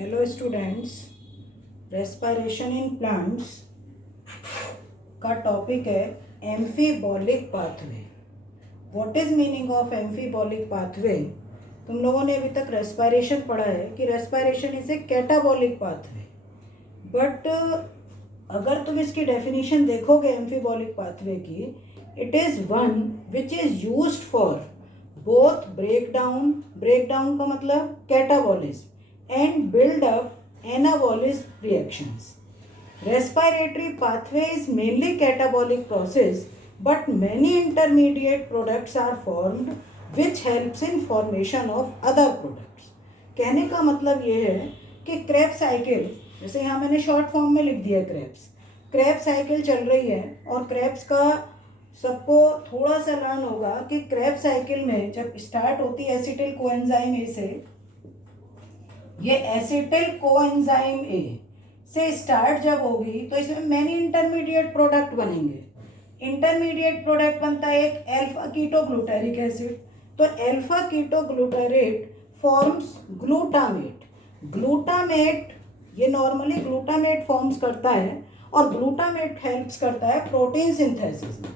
Hello students, respiration in plants का topic है amphibolic pathway. What is meaning of amphibolic pathway? तुम लोगों ने अभी तक रेस्पिरेशन पढ़ा है कि respiration is a catabolic pathway, but अगर तुम इसकी डेफिनेशन देखोगे एम्फीबॉलिक पाथवे की, it is one which is used for both breakdown का मतलब catabolism and build up anabolism reactions. Respiratory pathway is mainly catabolic process, but many intermediate products are formed which helps in formation of other products. कहने का मतलब ये है कि Krebs cycle, जैसे यहाँ मैंने शॉर्ट फॉर्म में लिख दिया क्रेब्स साइकिल चल रही है, और क्रेब्स का सबको थोड़ा सा लर्न होगा कि क्रेब्स साइकिल में जब स्टार्ट होती है एसिटिल कोएंजाइम ए से, ये एसिटिल कोएंजाइम ए से स्टार्ट जब होगी तो इसमें मैनी इंटरमीडिएट प्रोडक्ट बनेंगे। इंटरमीडिएट प्रोडक्ट बनता है एक अल्फा कीटोग्लूटारिक एसिड, तो अल्फा कीटोग्लूटारेट फॉर्म्स ग्लूटामेट ये नॉर्मली ग्लूटामेट फॉर्म्स करता है, और ग्लूटामेट हेल्प्स करता है प्रोटीन सिंथेसिस में,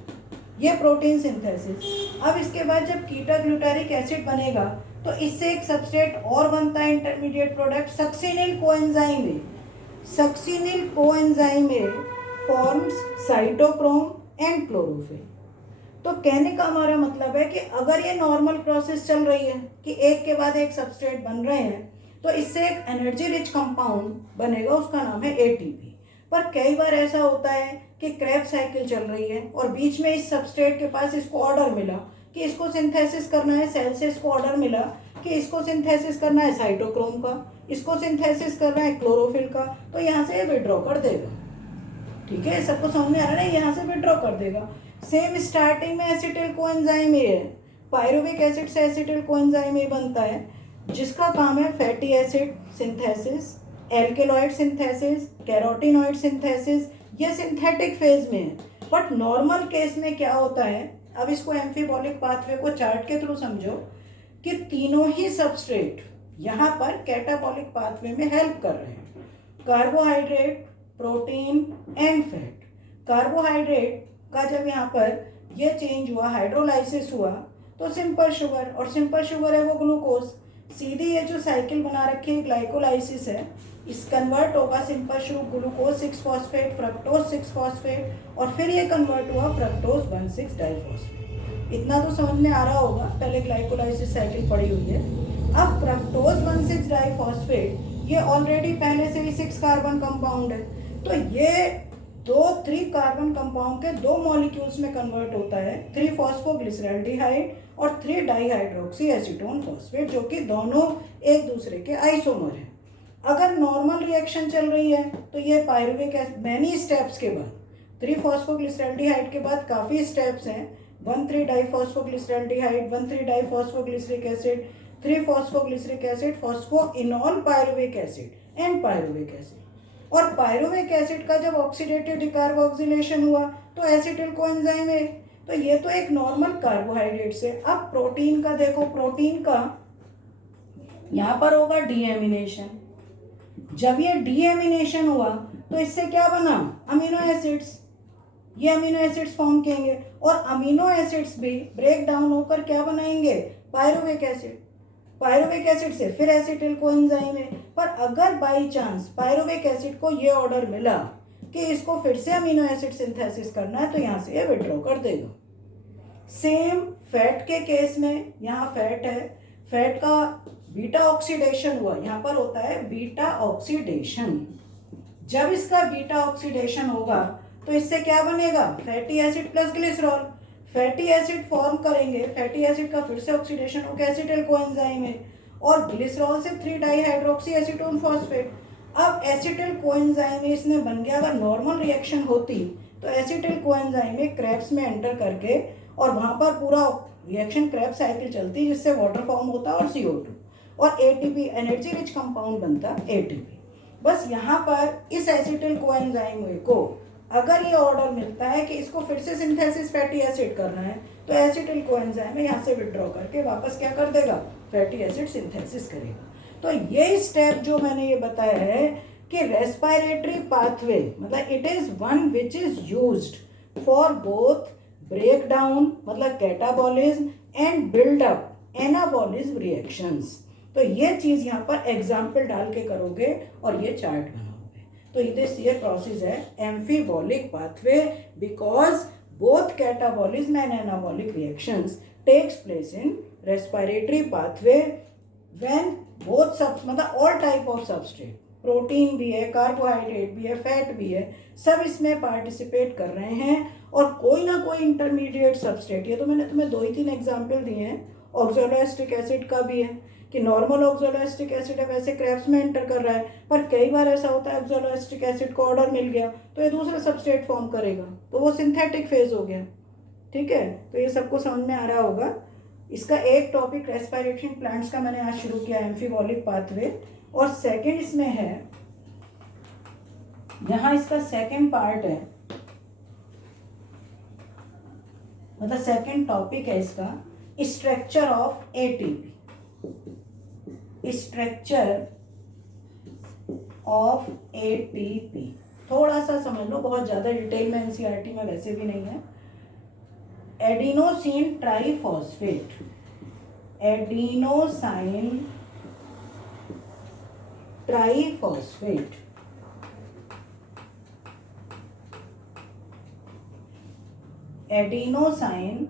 ये प्रोटीन सिंथेसिस। अब इसके बाद जब कीटोग्लूटारिक एसिड बनेगा तो इससे एक सबस्ट्रेट और बनता है intermediate product succinyl coenzyme A forms cytochrome and chlorophyll. तो कहने का हमारा मतलब है कि अगर ये नॉर्मल प्रोसेस चल रही है कि एक के बाद एक सबस्ट्रेट बन रहे हैं, तो इससे एक एनर्जी रिच कंपाउंड बनेगा, उसका नाम है एटीपी। पर कई बार ऐसा होता है कि क्रेब्स साइकिल चल रही है और बीच में इस सबस्ट्रेट के पास इसको ऑर्डर मिला कि इसको सिंथेसिस करना है, सेल से इसको ऑर्डर मिला कि इसको सिंथेसिस करना है साइटोक्रोम का, इसको सिंथेसिस करना है क्लोरोफिल का, तो यहाँ से विड्रॉ कर देगा। ठीक है, सबको समझ में आ रहा है? यहाँ से विड्रॉ कर देगा। सेम स्टार्टिंग में एसिटिल कोएंजाइम ए है, पायरुविक एसिड से एसिटिल कोएंजाइम ए बनता है, जिसका काम है fatty acid synthesis, alkaloid synthesis, carotenoid synthesis. ये सिंथेटिक फेज में है, बट नॉर्मल केस में क्या होता है, अब इसको एम्फीबॉलिक पाथवे को चार्ट के थ्रू समझो कि तीनों ही सबस्ट्रेट यहाँ पर कैटाबॉलिक पाथवे में हेल्प कर रहे हैं। Carbohydrate, protein and fat. Carbohydrate का जब यहाँ पर ये चेंज हुआ, हाइड्रोलाइसिस हुआ, तो सिंपल शुगर, और सिंपल शुगर है वो ग्लूकोज, सीधी ये जो साइकिल बना रखी है ग्लाइकोलाइसिस है, इस कन्वर्ट होगा simple sugar glucose 6 phosphate, fructose 6 phosphate, और फिर ये कन्वर्ट हुआ फ्रक्टोज 1,6 डाइफॉस्फेट। इतना तो समझ में आ रहा होगा, पहले ग्लाइकोलाइसिस साइकिल पड़ी हुई है। अब फ्रक्टोज 1,6 डाइफॉस्फेट ये ऑलरेडी पहले से ही 6 कार्बन कंपाउंड है, तो ये 3 कार्बन कंपाउंड के 2 मॉलिक्यूल्स में कन्वर्ट होता है, 3 फॉस्फोग्लिसरल्डिहाइड और 3 डाईहाइड्रोक्सी एसीटोन फॉस्फेट, जो कि दोनों एक दूसरे के आइसोमर हैं। अगर नॉर्मल रिएक्शन चल रही है तो ये पायरुविक एसिड, मैनी स्टेप्स के बाद 3 फॉस्फोग्लिसरल्डिहाइड के बाद काफ़ी स्टेप्स हैं, 1,3 diphosphoglyceraldehyde, 1,3 diphosphoglyceric acid, 3 phosphoglyceric acid, phosphoenol pyruvic acid and pyruvic acid. और पायरुविक एसिड का जब ऑक्सीडेटिव डिकार्बोक्सिलेशन हुआ तो एसिटिल कोएंजाइम ए, तो ये तो एक नॉर्मल कार्बोहाइड्रेट से। अब प्रोटीन का देखो, प्रोटीन का यहाँ पर होगा डीएमिनेशन। जब ये डीएमिनेशन हुआ तो इससे क्या बना, अमीनो एसिड्स, ये अमीनो एसिड्स फॉर्म करेंगे, और अमीनो एसिड्स भी ब्रेक डाउन होकर क्या बनाएंगे, पायरुविक एसिड। पायरुविक एसिड से फिर एसिटिल कोएंजाइम है। पर अगर बाई चांस पायरुविक एसिड को ये ऑर्डर मिला कि इसको फिर से अमीनो एसिड सिंथेसिस करना है, तो यहाँ से ये विड्रॉ कर देगा। सेम फैट के केस में, यहाँ फैट है, फैट का बीटा ऑक्सीडेशन हुआ, यहाँ पर होता है बीटा ऑक्सीडेशन। जब इसका बीटा ऑक्सीडेशन होगा तो इससे क्या बनेगा, fatty acid plus glycerol, fatty acid form करेंगे, फैटी एसिड का फिर से ऑक्सीडेशन होकर एसिटिल कोएंजाइम है, और ग्लिसरॉल से 3 डाईहाइड्रोक्सी एसीटोन फॉस्फेट। अब एसिटिल कोएंजाइम इसने बन गया, अगर नॉर्मल रिएक्शन होती तो एसिटिल कोएंजाइम क्रेब्स में एंटर करके, और वहाँ पर पूरा रिएक्शन क्रेब्स साइकिल चलती, जिससे वाटर फॉर्म होता और CO2, और एटीपी एनर्जी रिच कंपाउंड बनता एटीपी। बस यहाँ पर इस एसिटिल कोएंजाइम को अगर ये ऑर्डर मिलता है कि इसको फिर से सिंथेसिस फैटी एसिड करना है, तो एसिटिल कोएंजाइम यहाँ से विड्रॉ करके वापस क्या कर देगा, फैटी एसिड सिंथेसिस करेगा। तो ये स्टेप जो मैंने ये बताया है कि रेस्पिरेटरी पाथवे मतलब it is one which is used for both break down मतलब catabolism and buildup anabolism reactions. तो ये चीज़ यहाँ पर एग्जाम्पल डाल के करोगे और ये चार्ट बनाओगे। तो ये प्रोसेस है amphibolic pathway because both catabolism and anabolic reactions takes place in respiratory pathway when both मतलब all type of substrate, protein भी है, कार्बोहाइड्रेट भी है, फैट भी है, सब इसमें पार्टिसिपेट कर रहे हैं और कोई ना कोई इंटरमीडिएट सबस्ट्रेट, ये तो मैंने तुम्हें 2 ही 3 एग्जाम्पल दिए हैं। ऑक्सोलोएस्टिक एसिड का भी है कि नॉर्मल ऑक्सोलोएस्टिक एसिड है वैसे क्रेब्स में एंटर कर रहा है, पर कई बार ऐसा होता है ऑक्सोलोएस्टिक एसिड को ऑर्डर मिल गया तो ये दूसरा सबस्ट्रेट फॉर्म करेगा, तो वो सिंथेटिक फेज हो गया। ठीक है, तो ये सबको समझ में आ रहा होगा। इसका एक टॉपिक रेस्पिरेटरी प्लांट्स का मैंने आज शुरू किया एम्फीबॉलिक पाथवे, और सेकंड इसमें है, यहाँ इसका सेकंड पार्ट है मतलब सेकंड टॉपिक है इसका structure of ATP. Structure of ATP थोड़ा सा समझ लो, बहुत ज़्यादा डिटेल में एनसीईआरटी में वैसे भी नहीं है। Adenosine triphosphate, adenosine triphosphate, adenosine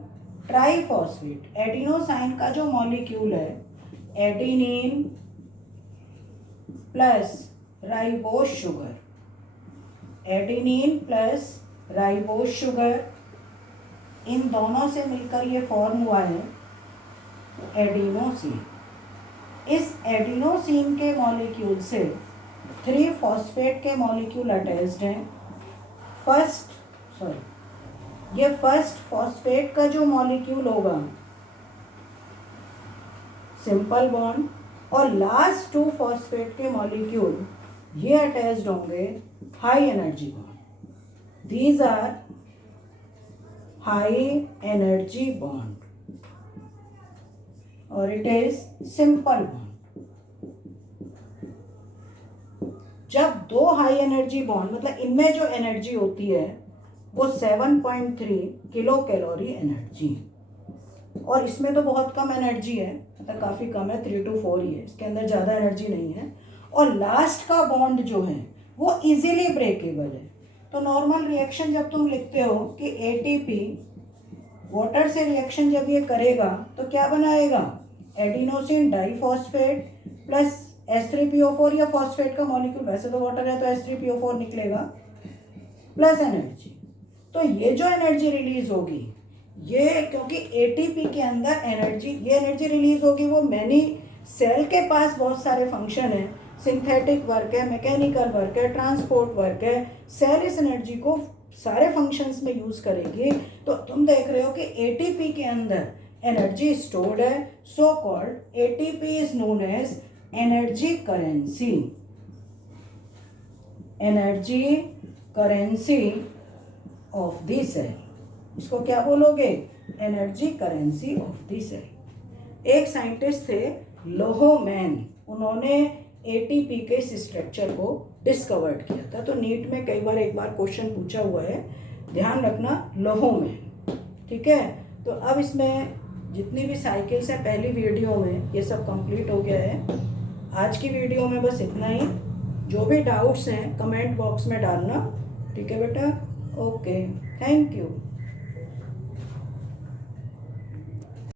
triphosphate. Adenosine का जो मॉलिक्यूल है adenine plus ribose sugar, adenine plus ribose sugar, इन दोनों से मिलकर ये फॉर्म हुआ है एडिनोसिन। इस एडिनोसिन के मॉलिक्यूल से 3 फॉस्फेट के मॉलिक्यूल अटैच्ड हैं। ये फर्स्ट फॉस्फेट का जो मॉलिक्यूल होगा सिंपल बॉन्ड, और लास्ट 2 फॉस्फेट के मॉलिक्यूल ये अटैच्ड होंगे high energy bond. These are high energy bond और इट इज सिंपल बॉन्ड। जब 2 हाई एनर्जी बॉन्ड मतलब इनमें जो एनर्जी होती है वो 7.3 किलो कैलोरी एनर्जी, और इसमें तो बहुत कम एनर्जी है मतलब काफ़ी कम है, 3 to 4 ही है, इसके अंदर ज़्यादा एनर्जी नहीं है। और लास्ट का बॉन्ड जो है वो इजीली ब्रेकेबल है। तो नॉर्मल रिएक्शन जब तुम लिखते हो कि एटीपी वाटर से रिएक्शन जब ये करेगा तो क्या बनाएगा, एडिनोसिन डाइफॉस्फेट प्लस H3PO4 या फॉस्फेट का मॉलिक्यूल, वैसे तो वाटर है तो H3PO4 निकलेगा प्लस एनर्जी। तो ये जो एनर्जी रिलीज होगी ये क्योंकि एटीपी के अंदर एनर्जी, ये एनर्जी रिलीज होगी वो मैनी सेल के पास बहुत सारे फंक्शन है, सिंथेटिक वर्क है, मैकेनिकल वर्क है, ट्रांसपोर्ट वर्क है, सेल इस एनर्जी को सारे फंक्शंस में यूज़ करेगी। तो तुम देख रहे हो कि एटीपी के अंदर एनर्जी स्टोर्ड है, so called ATP is known as energy currency. Energy currency of the cell, इसको क्या बोलोगे, energy currency of the cell. एक साइंटिस्ट थे लोहोमैन, उन्होंने एटीपी के इस स्ट्रक्चर को डिस्कवर्ड किया था। तो नीट में कई बार एक बार क्वेश्चन पूछा हुआ है, ध्यान रखना लोहोमैन। ठीक है, तो अब इसमें जितनी भी साइकिल्स हैं पहली वीडियो में ये सब कंप्लीट हो गया है। आज की वीडियो में बस इतना ही। जो भी डाउट्स हैं कमेंट बॉक्स में डालना। ठीक है बेटा, ओके, थैंक यू।